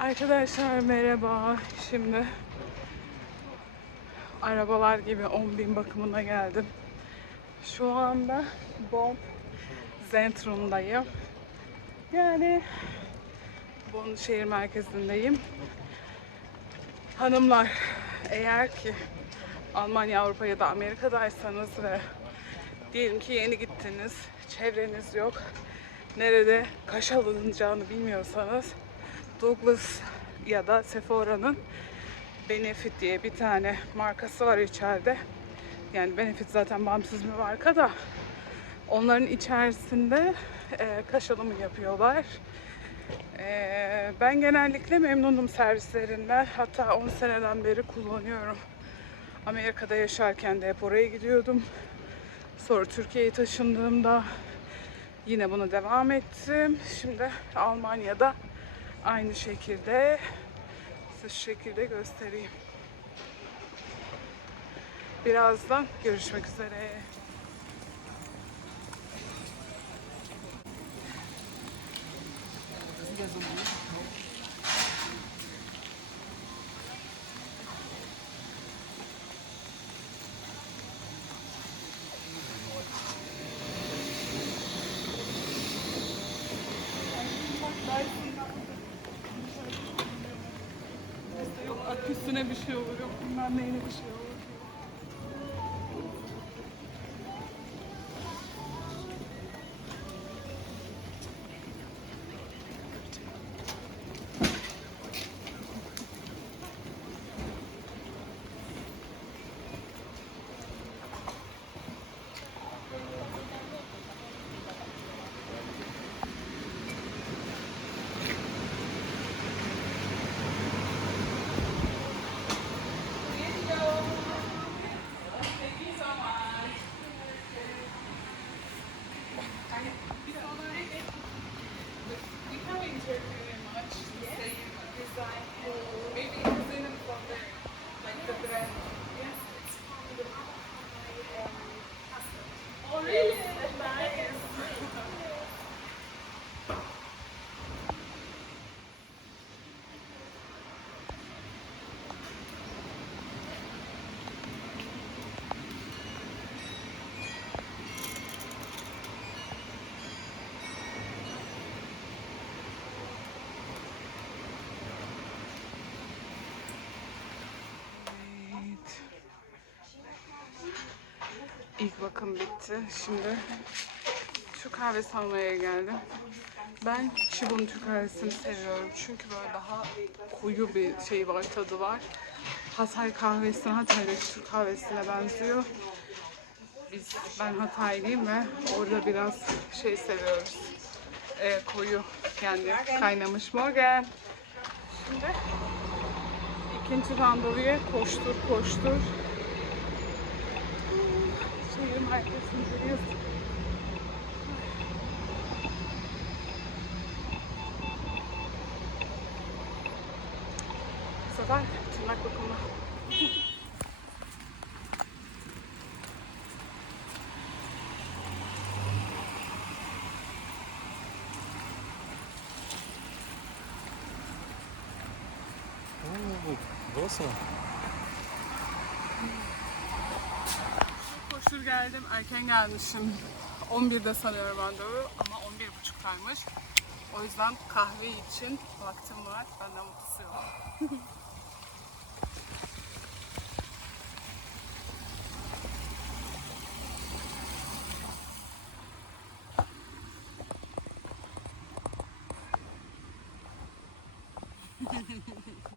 Arkadaşlar merhaba. Şimdi arabalar gibi 10.000 bakımına geldim. Şu anda Bonn Zentrum'dayım. Yani Bonn şehir merkezindeyim. Hanımlar eğer ki Almanya, Avrupa ya da Amerika'daysanız ve diyelim ki yeni gittiniz, çevreniz yok, nerede kaş alınacağını bilmiyorsanız Douglas ya da Sephora'nın Benefit diye bir tane markası var içeride. Yani Benefit zaten bağımsız bir marka da onların içerisinde e, kaş alımı yapıyorlar. E, ben genellikle memnunum servislerinden. Hatta 10 seneden beri kullanıyorum. Amerika'da yaşarken de hep oraya gidiyordum. Sonra Türkiye'ye taşındığımda yine bunu devam ettim. Şimdi Almanya'da aynı şekilde size şu şekilde göstereyim. Birazdan görüşmek üzere. İşte aküsüne bir şey olur, yok bilmem neyine bir şey olur. Thank you. İlk bakım bitti. Şimdi şu kahve almaya geldim. Ben Şibun Türk kahvesini seviyorum. Çünkü böyle daha koyu bir şey var, tadı var. Hatay kahvesine, Hatay'daki Türk kahvesine benziyor. Biz, ben Hataylıyım ve orada biraz şey seviyoruz. Ee, koyu, yani kaynamış morgen. Şimdi İkinci randevuya koştur koştur. Ай, интересно. Сада, цена кукума. Ну, бросила. Koştur geldim. Erken gelmişim. 11'de sanıyorum randevu ama 11.30'daymış. O yüzden kahve için vaktim var. Benden mutlusu yok.